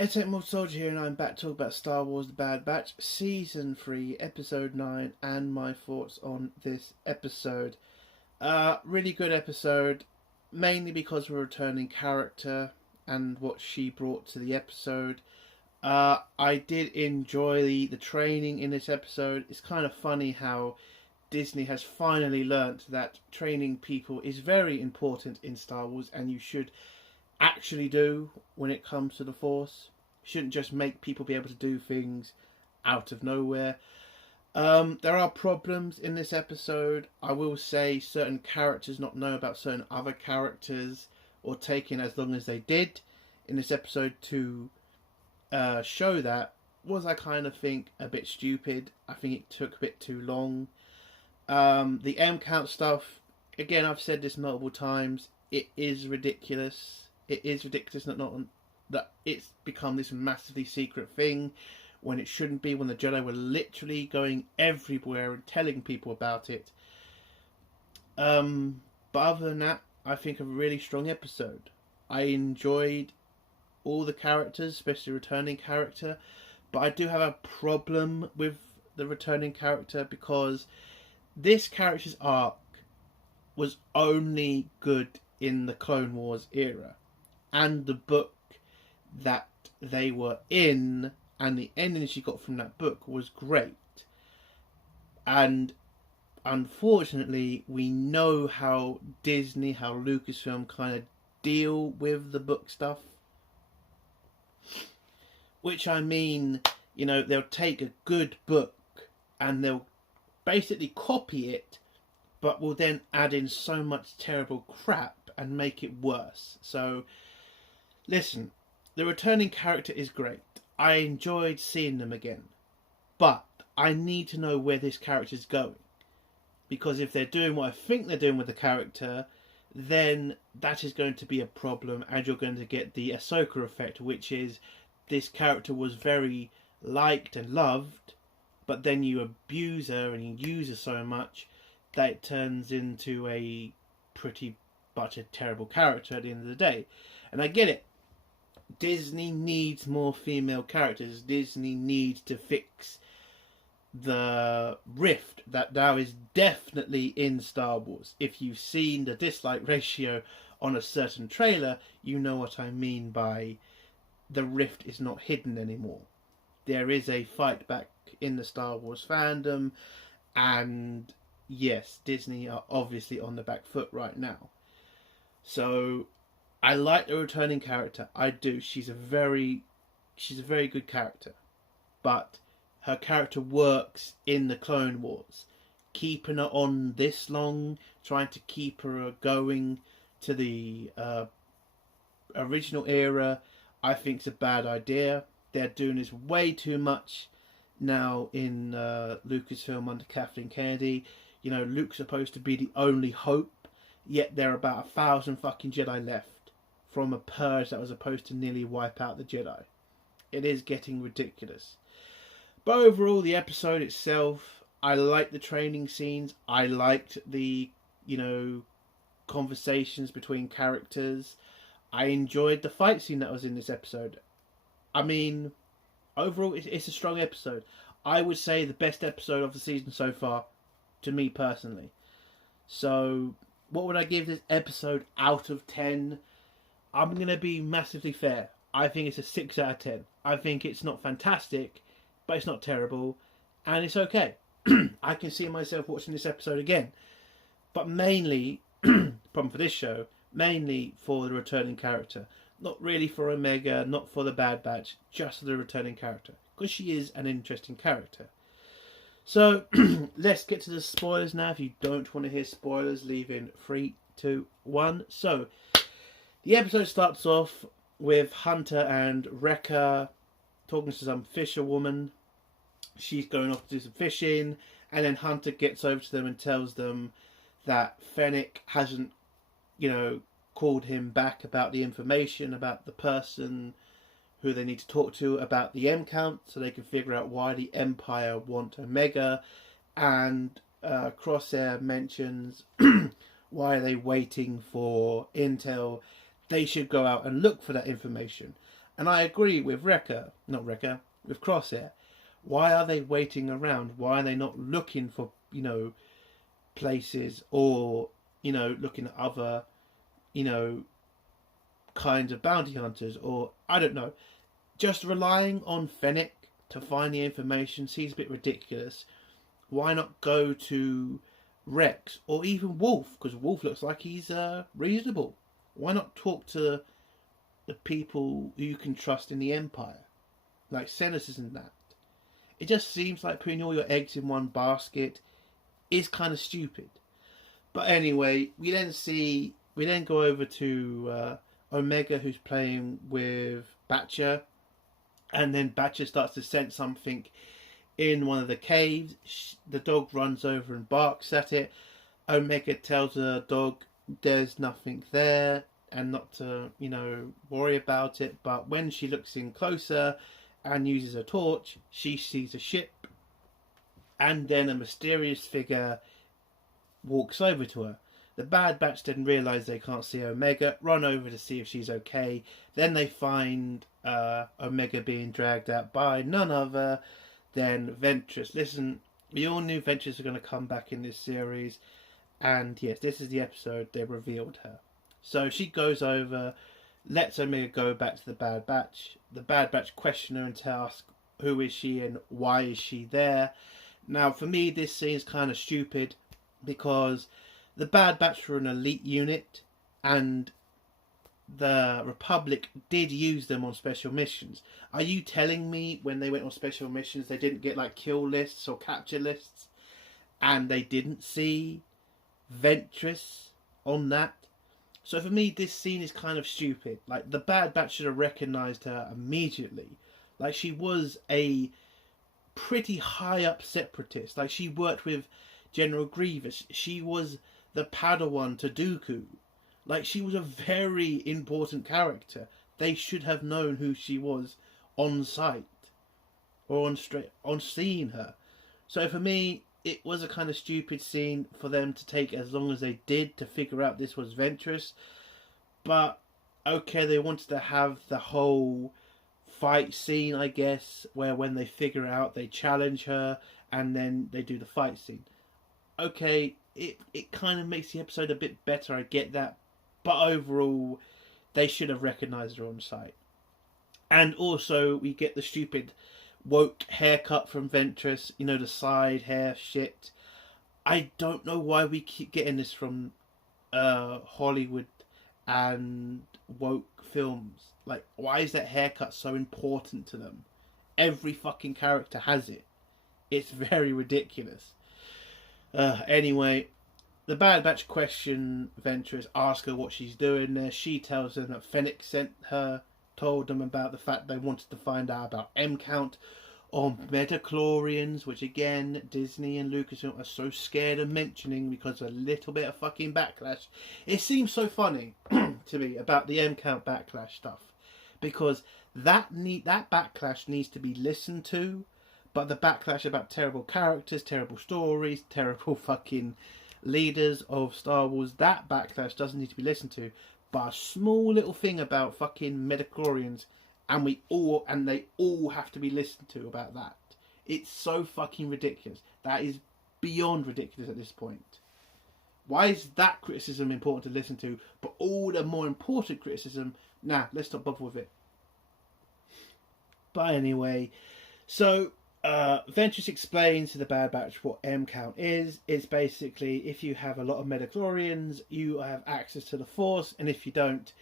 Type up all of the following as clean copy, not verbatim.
Eternal Soldier here, and I'm back to talk about Star Wars The Bad Batch, Season 3, Episode 9, and my thoughts on this episode. Really good episode, mainly because we're returning character and what she brought to the episode. I did enjoy the training in this episode. It's kind of funny how Disney has finally learnt that training people is very important in Star Wars, and you should actually do when it comes to the Force. You shouldn't just make people be able to do things out of nowhere. There are problems in this episode. I will say certain characters not know about certain other characters, or taking as long as they did in this episode to show that, was, I kind of think, a bit stupid. I think it took a bit too long. The M count stuff, again, I've said this multiple times, it is ridiculous. It is ridiculous that it's become this massively secret thing when it shouldn't be, when the Jedi were literally going everywhere and telling people about it. But other than that, I think a really strong episode. I enjoyed all the characters, especially the returning character, but I do have a problem with the returning character because this character's arc was only good in the Clone Wars era, and the book that they were in and the ending she got from that book was great. And unfortunately, we know how Disney, how Lucasfilm kind of deal with the book stuff. Which, I mean, you know, they'll take a good book and they'll basically copy it, but will then add in so much terrible crap and make it worse. So, listen, the returning character is great. I enjoyed seeing them again. But I need to know where this character is going. Because if they're doing what I think they're doing with the character, then that is going to be a problem, and you're going to get the Ahsoka effect, which is this character was very liked and loved, but then you abuse her and you use her so much that it turns into a pretty much a terrible character at the end of the day. And I get it. Disney needs more female characters. Disney needs to fix the rift that now is definitely in Star Wars. If you've seen the dislike ratio on a certain trailer, you know what I mean by the rift is not hidden anymore. There is a fight back in the Star Wars fandom, and yes, Disney are obviously on the back foot right now. So I like the returning character. I do. She's a very good character. But her character works in the Clone Wars. Keeping her on this long, trying to keep her going to the original era, I think is a bad idea. They're doing this way too much now in Lucasfilm under Kathleen Kennedy. You know, Luke's supposed to be the only hope, yet there are about 1,000 fucking Jedi left from a purge that was supposed to nearly wipe out the Jedi. It is getting ridiculous. But overall, the episode itself, I liked the training scenes. I liked the, conversations between characters. I enjoyed the fight scene that was in this episode. I mean, overall, it's a strong episode. I would say the best episode of the season so far, to me personally. So, what would I give this episode out of 10? I'm going to be massively fair. I think it's a 6 out of 10. I think it's not fantastic, but it's not terrible, and it's okay. I can see myself watching this episode again. But mainly, problem for this show, mainly for the returning character. Not really for Omega, not for the Bad Batch, just for the returning character. Because she is an interesting character. So, let's get to the spoilers now. If you don't want to hear spoilers, leave in 3, 2, 1. So, the episode starts off with Hunter and Wrecker talking to some fisherwoman. She's going off to do some fishing, and then Hunter gets over to them and tells them that Fennec hasn't, called him back about the information about the person who they need to talk to about the M count, so they can figure out why the Empire want Omega. And Crosshair mentions why are they waiting for intel, they should go out and look for that information. And I agree with with Crosshair. Why are they waiting around? Why are they not looking for, places, or, looking at other, kinds of bounty hunters, or I don't know. Just relying on Fennec to find the information seems a bit ridiculous. Why not go to Rex or even Wolf? Because Wolf looks like he's reasonable. Why not talk to the people who you can trust in the Empire, like senators and that? It just seems like putting all your eggs in one basket is kind of stupid. But anyway, we then go over to Omega, who's playing with Batcher, and then Batcher starts to sense something in one of the caves. The dog runs over and barks at it. Omega tells the dog there's nothing there and not to, worry about it. But when she looks in closer and uses a torch, she sees a ship, and then a mysterious figure walks over to her. The Bad Batch then realise they can't see Omega, run over to see if she's okay. Then they find Omega being dragged out by none other than Ventress. Listen, we all knew Ventress was going to come back in this series, and yes, this is the episode they revealed her. So she goes over, lets Omega go back to the Bad Batch. The Bad Batch question her and ask who is she and why is she there. Now, for me, this scene's kind of stupid because the Bad Batch were an elite unit, and the Republic did use them on special missions. Are you telling me when they went on special missions they didn't get like kill lists or capture lists, and they didn't see Ventress on that? So for me, this scene is kind of stupid. Like, the Bad Batch should have recognised her immediately. Like, she was a pretty high up separatist. Like, she worked with General Grievous. She was the Padawan to Dooku. Like, she was a very important character. They should have known who she was on sight or on seeing her. So for me, it was a kind of stupid scene for them to take as long as they did to figure out this was Ventress. But okay, they wanted to have the whole fight scene, I guess, where when they figure it out, they challenge her and then they do the fight scene. Okay, it kind of makes the episode a bit better, I get that. But overall, they should have recognised her on sight. And also, we get the stupid woke haircut from Ventress, the side hair shit. I don't know why we keep getting this from Hollywood and woke films. Like, why is that haircut so important to them? Every fucking character has it. It's very ridiculous. Anyway, the Bad Batch question Ventress, ask her what she's doing there. She tells them that Fennec sent her, told them about the fact they wanted to find out about M-Count on Metachlorians, which again, Disney and Lucasfilm are so scared of mentioning because of a little bit of fucking backlash. It seems so funny to me about the M-Count backlash stuff, because that backlash needs to be listened to, but the backlash about terrible characters, terrible stories, terrible fucking leaders of Star Wars, that backlash doesn't need to be listened to. But a small little thing about fucking Metachlorians, and they all have to be listened to about that. It's so fucking ridiculous. That is beyond ridiculous at this point. Why is that criticism important to listen to, but all the more important criticism, let's not bother with it. But anyway, so Ventress explains to the Bad Batch what M-Count is. It's basically, if you have a lot of Metachlorians, you have access to the Force, and if you don't,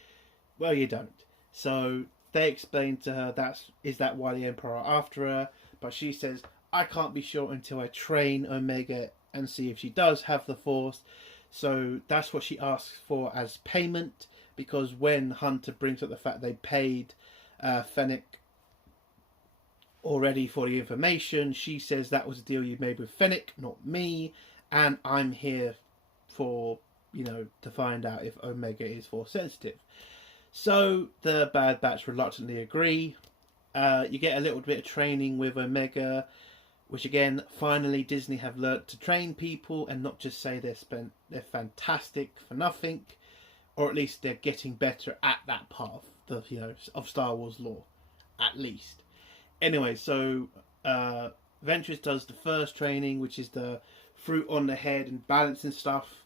well, you don't. So they explain to her, is that why the Emperor are after her? But she says, I can't be sure until I train Omega and see if she does have the Force. So that's what she asks for as payment, because when Hunter brings up the fact they paid Fennec already for the information, she says that was a deal you made with Fennec, not me, and I'm here for, to find out if Omega is Force sensitive. So the Bad Batch reluctantly agree. You get a little bit of training with Omega, which again, finally Disney have learnt to train people and not just say they're fantastic for nothing, or at least they're getting better at that part of of Star Wars lore, at least. Anyway, so Ventress does the first training, which is the fruit on the head and balancing stuff.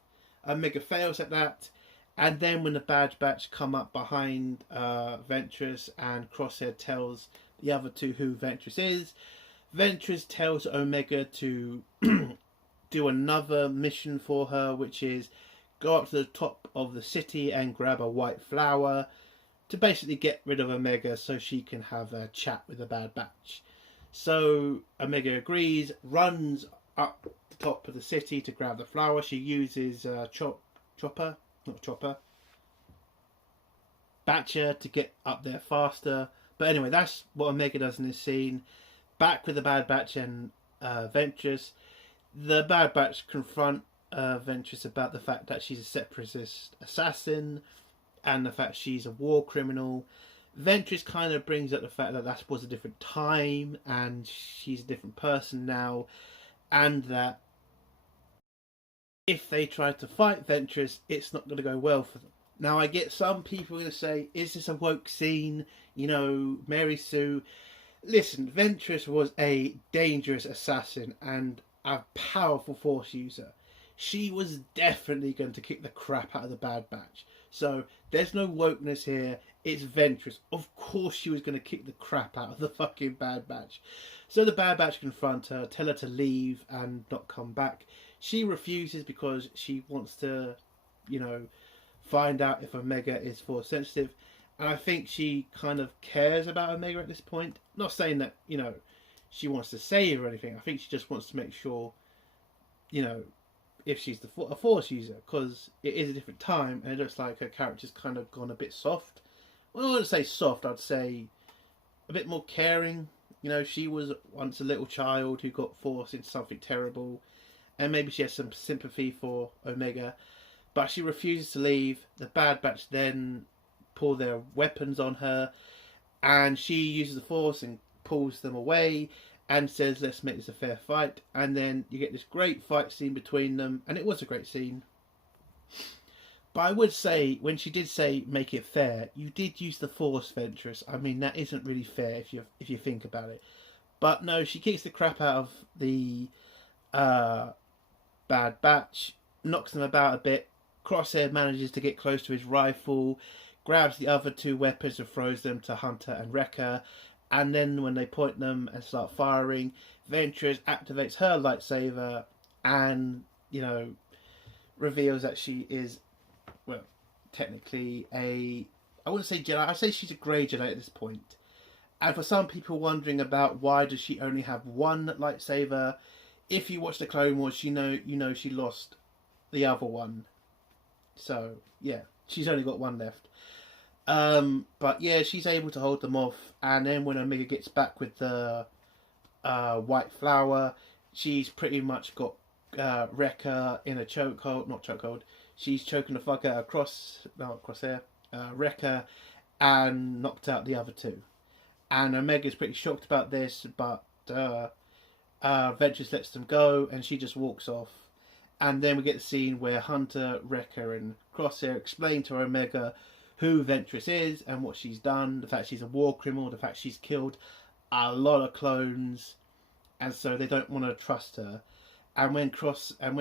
Omega fails at that, and then when the Bad Batch come up behind Ventress, and Crosshair tells the other two who Ventress is, Ventress tells Omega to do another mission for her, which is go up to the top of the city and grab a white flower to basically get rid of Omega so she can have a chat with the Bad Batch. So Omega agrees, runs up the top of the city to grab the flower. She uses Batcher to get up there faster. But anyway, that's what Omega does in this scene. Back with the Bad Batch and Ventress. The Bad Batch confront Ventress about the fact that she's a separatist assassin and the fact she's a war criminal. Ventress kind of brings up the fact that that was a different time and she's a different person now, and that if they try to fight Ventress, it's not going to go well for them. Now, I get some people going to say, is this a woke scene? You know, Mary Sue. Listen, Ventress was a dangerous assassin and a powerful Force user. She was definitely going to kick the crap out of the Bad Batch. So there's no wokeness here. It's Ventress. Of course she was going to kick the crap out of the fucking Bad Batch. So the Bad Batch confront her, tell her to leave and not come back. She refuses because she wants to, find out if Omega is Force sensitive. And I think she kind of cares about Omega at this point. Not saying that, she wants to save or anything. I think she just wants to make sure, if she's a Force user, because it is a different time and it looks like her character's kind of gone a bit soft. Well, I wouldn't say soft, I'd say a bit more caring. She was once a little child who got forced into something terrible, and maybe she has some sympathy for Omega, but she refuses to leave. The Bad Batch then pull their weapons on her, and she uses the Force and pulls them away and says, let's make this a fair fight. And then you get this great fight scene between them, and it was a great scene. But I would say, when she did say make it fair, you did use the Force, Ventress. I mean, that isn't really fair if you think about it. But no, she kicks the crap out of the Bad Batch, knocks them about a bit. Crosshair manages to get close to his rifle, grabs the other two weapons and throws them to Hunter and Wrecker. And then when they point them and start firing, Ventress activates her lightsaber and, reveals that she is, well, technically I wouldn't say Jedi, I'd say she's a grey Jedi at this point. And for some people wondering about why does she only have one lightsaber, if you watch the Clone Wars, you know she lost the other one. So, yeah, she's only got one left. But yeah, she's able to hold them off, and then when Omega gets back with the white flower, she's pretty much got Wrecker in a chokehold, not chokehold, she's choking the fuck out of Crosshair, Wrecker, and knocked out the other two. And Omega's pretty shocked about this, but Ventress lets them go, and she just walks off. And then we get the scene where Hunter, Wrecker, and Crosshair explain to Omega who Ventress is and what she's done, the fact she's a war criminal, the fact she's killed a lot of clones, and so they don't want to trust her. And when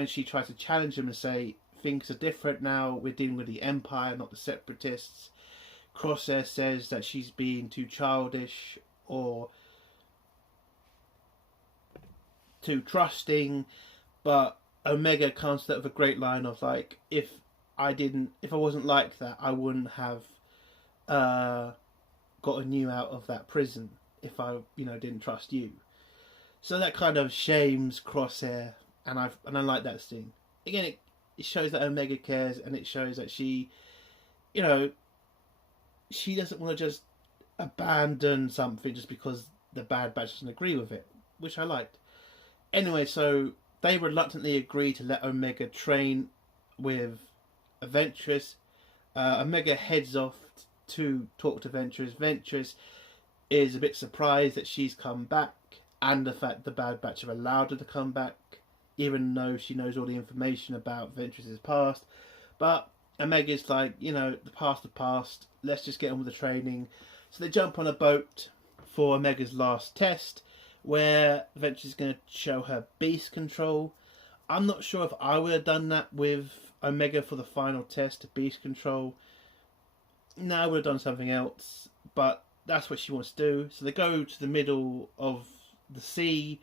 she tries to challenge them and say things are different now, we're dealing with the Empire, not the Separatists, Crosshair says that she's being too childish or too trusting, but Omega comes to that with a great line of like, if I wasn't like that, I wouldn't have gotten you out of that prison if I, didn't trust you. So that kind of shames Crosshair, and I like that scene. Again, it shows that Omega cares, and it shows that she, she doesn't want to just abandon something just because the Bad Batch doesn't agree with it, which I liked. Anyway, so they reluctantly agree to let Omega train with Ventress. Omega heads off to talk to Ventress. Ventress is a bit surprised that she's come back and the fact the Bad Batch have allowed her to come back, even though she knows all the information about Ventress's past. But Omega's like, the past. Let's just get on with the training. So they jump on a boat for Omega's last test, where Venture's going to show her beast control. I'm not sure if I would have done that with Omega for the final test, beast control. No, I would have done something else, but that's what she wants to do. So they go to the middle of the sea,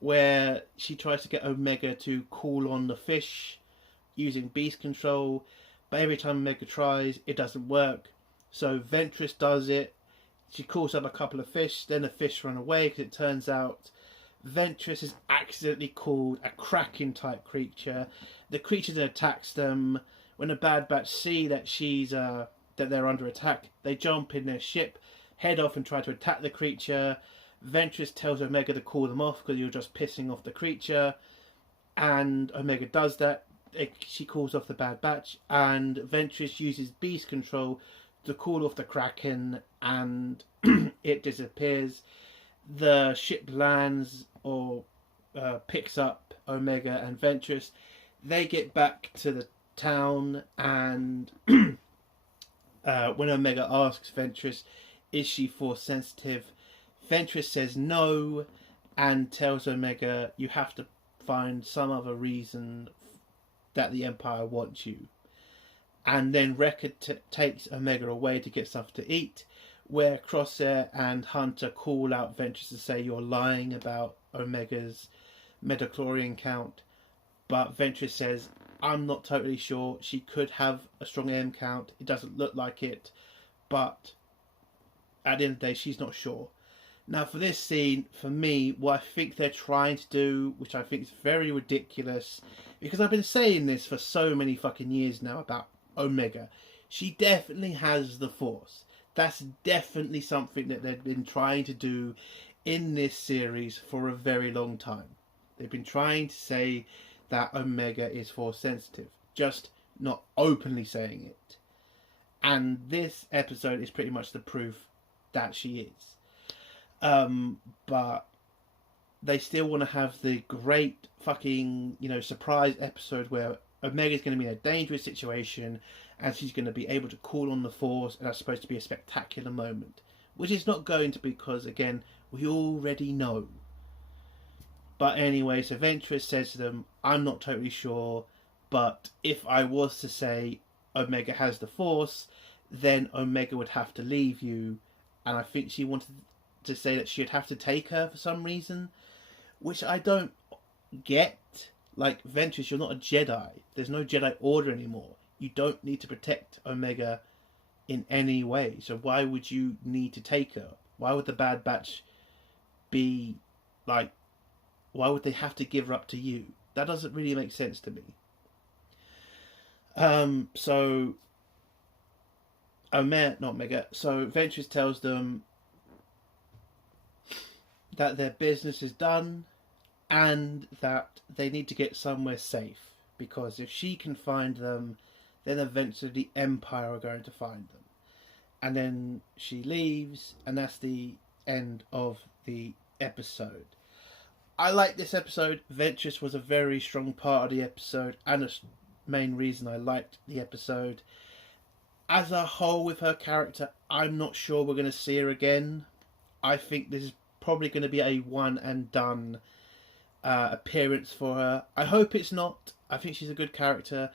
where she tries to get Omega to call on the fish using beast control, but every time Omega tries, it doesn't work. So Ventress does it. She calls up a couple of fish, then the fish run away because it turns out Ventress has accidentally called a Kraken type creature. The creature that attacks them, when the Bad Batch see that that they're under attack, they jump in their ship, head off and try to attack the creature. Ventress tells Omega to call them off because you're just pissing off the creature, and Omega does that. She calls off the Bad Batch, and Ventress uses beast control to call off the Kraken, and it disappears. The ship lands or picks up Omega and Ventress. They get back to the town, and when Omega asks Ventress, is she force sensitive, Ventress says no and tells Omega, you have to find some other reason that the Empire wants you. And then Wrecker takes Omega away to get stuff to eat, where Crosshair and Hunter call out Ventress to say you're lying about Omega's metachlorian count. But Ventress says, I'm not totally sure. She could have a strong M count. It doesn't look like it. But at the end of the day, she's not sure. Now, for this scene, for me, what I think they're trying to do, which I think is very ridiculous, because I've been saying this for so many fucking years now about Omega. She definitely has the Force. That's definitely something that they've been trying to do in this series for a very long time. They've been trying to say that Omega is Force sensitive, just not openly saying it. And this episode is pretty much the proof that she is. But they still want to have the great fucking, surprise episode where Omega's going to be in a dangerous situation and she's going to be able to call on the Force, and that's supposed to be a spectacular moment. Which is not going to be, because, again, we already know. But anyway, so Ventress says to them, I'm not totally sure, but if I was to say Omega has the Force, then Omega would have to leave you. And I think she wanted to say that she'd have to take her for some reason, which I don't get. Like, Ventress, you're not a Jedi. There's no Jedi Order anymore. You don't need to protect Omega in any way. So why would you need to take her? Why would the Bad Batch be, like, why would they have to give her up to you? That doesn't really make sense to me. So Ventress tells them that their business is done and that they need to get somewhere safe, because if she can find them, then eventually the Empire are going to find them. And then she leaves, and that's the end of the episode. I like this episode. Ventress was a very strong part of the episode, and a main reason I liked the episode. As a whole, with her character, I'm not sure we're going to see her again. I think this is probably going to be a one and done appearance for her. I hope it's not. I think she's a good character,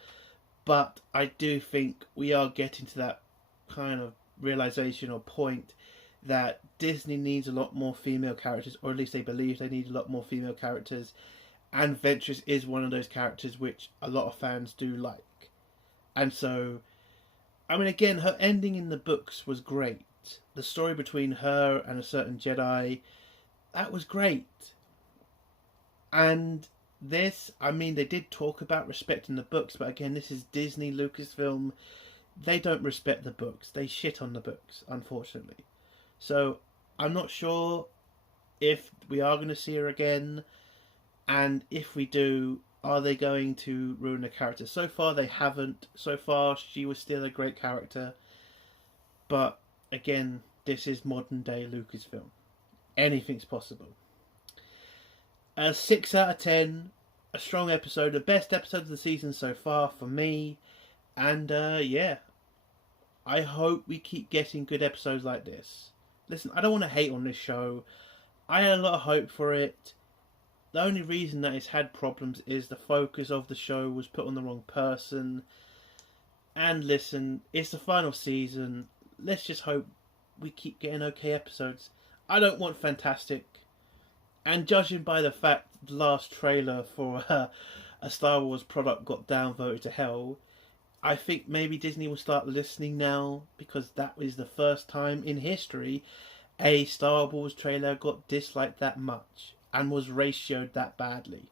but I do think we are getting to that kind of realization or point that Disney needs a lot more female characters, or at least they believe they need a lot more female characters, and Ventress is one of those characters which a lot of fans do like. And so, I mean, again, her ending in the books was great. The story between her and a certain Jedi, that was great. And this, I mean, they did talk about respecting the books, but again, this is Disney, Lucasfilm. They don't respect the books. They shit on the books, unfortunately. So, I'm not sure if we are going to see her again, and if we do, are they going to ruin the character? So far, they haven't. So far, she was still a great character. But, again, this is modern day Lucasfilm. Anything's possible. 6 out of 10. A strong episode. The best episode of the season so far for me. And yeah, I hope we keep getting good episodes like this. Listen, I don't want to hate on this show. I had a lot of hope for it. The only reason that it's had problems is the focus of the show was put on the wrong person. And listen, it's the final season. Let's just hope we keep getting okay episodes. I don't want fantastic. And judging by the fact the last trailer for a Star Wars product got downvoted to hell, I think maybe Disney will start listening now, because that was the first time in history a Star Wars trailer got disliked that much and was ratioed that badly.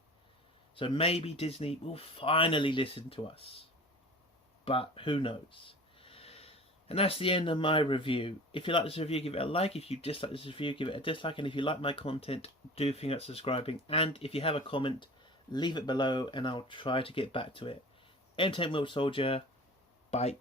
So maybe Disney will finally listen to us. But who knows? And that's the end of my review. If you like this review, give it a like. If you dislike this review, give it a dislike. And if you like my content, do think about subscribing. And if you have a comment, leave it below and I'll try to get back to it. Entertainment Soldier. Bye.